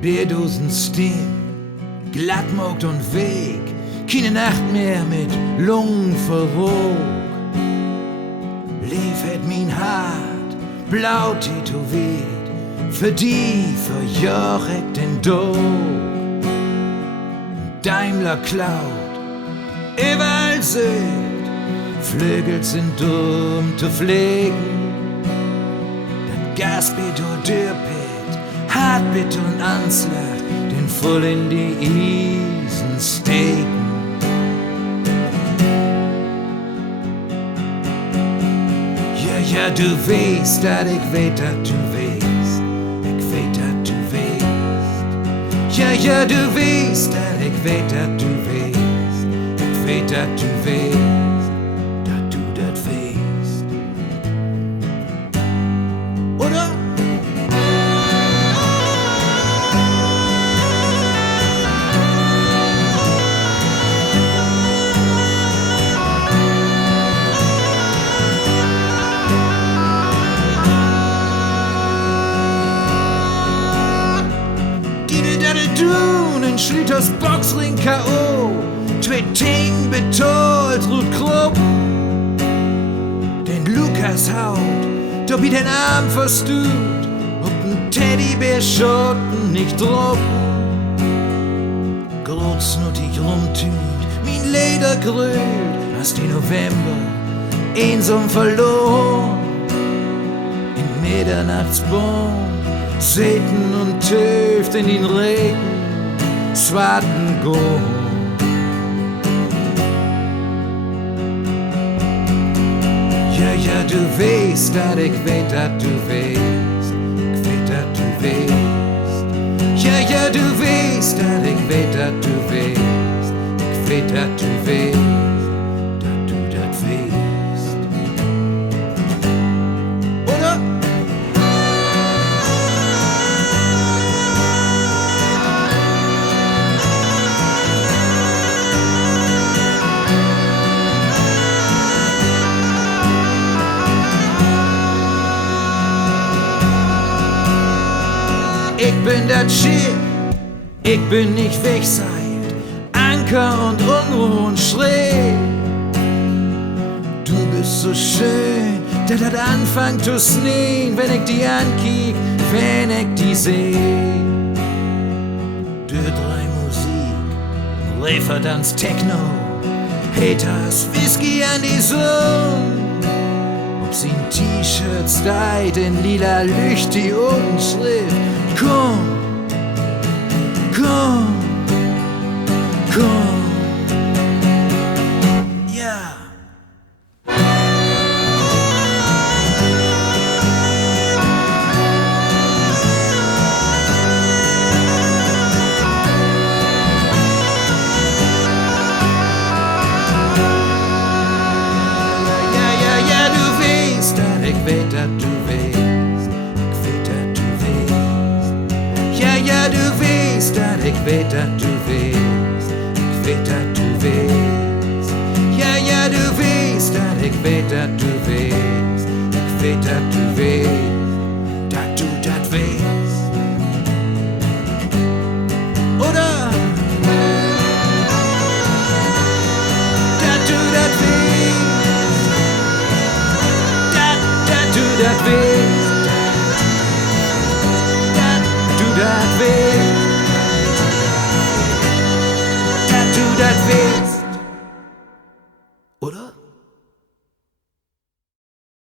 Bierdosen stehen, glattmogt und Weg, keine Nacht mehr mit Lungenverrog. Leef het mein Hart, blau tätowiert, für die verjoch ich den Dog. Daimler klaut, überall Süd, Flügel sind dumm zu pflegen. Dat Gasbit und Dürpit, Hartbit und Anslag, den voll in die Isen steken. Ja, du weißt, dat ich weet, dat du weißt. Ich weet, dat du weißt. Ja, du weißt, dat ich weet, dat du weißt. Ich weet, dat du weißt. Dat du dat weißt. Oder? En Schlüters Boxring K.O. Twee Ting betalt Ruth Krupp. Den Lukas haut, da wie den Arm verstut, ob n Teddybär-Schotten nicht drupp. Großnuttig rumtüt, mein Leder grölt, hast den November einsam verloren. In Mitternachtsbaum, Säten und Töft in den Regen. Swarten go. Ja, du weißt, dat ich weet, dat du weißt. Ich weet, dat du weißt. Ja, du weißt, dat ich weet, dat du weißt. Ich weet, dat du weißt. Dat du dat weißt. Oder? Ich bin das Schiff, ich bin nicht wegseilt, Anker und Unruhe und schräg. Du bist so schön, dat hat anfangt zu sneen, wenn ich die ankiek, wenn ich die seh. Dür drei Musik, Refertanz Techno, Haters Whisky an die Sonne. Ob sie ein T-Shirt stylt in lila Licht, die oben schrift. Komm, komm, komm, ja. Ja, du weißt, dat ich weet, dat du weißt. Ja, du weißt, dat ich weet, dat du weißt. Ich weet, dat du weißt. Ja, du weißt, dat ich weet, dat du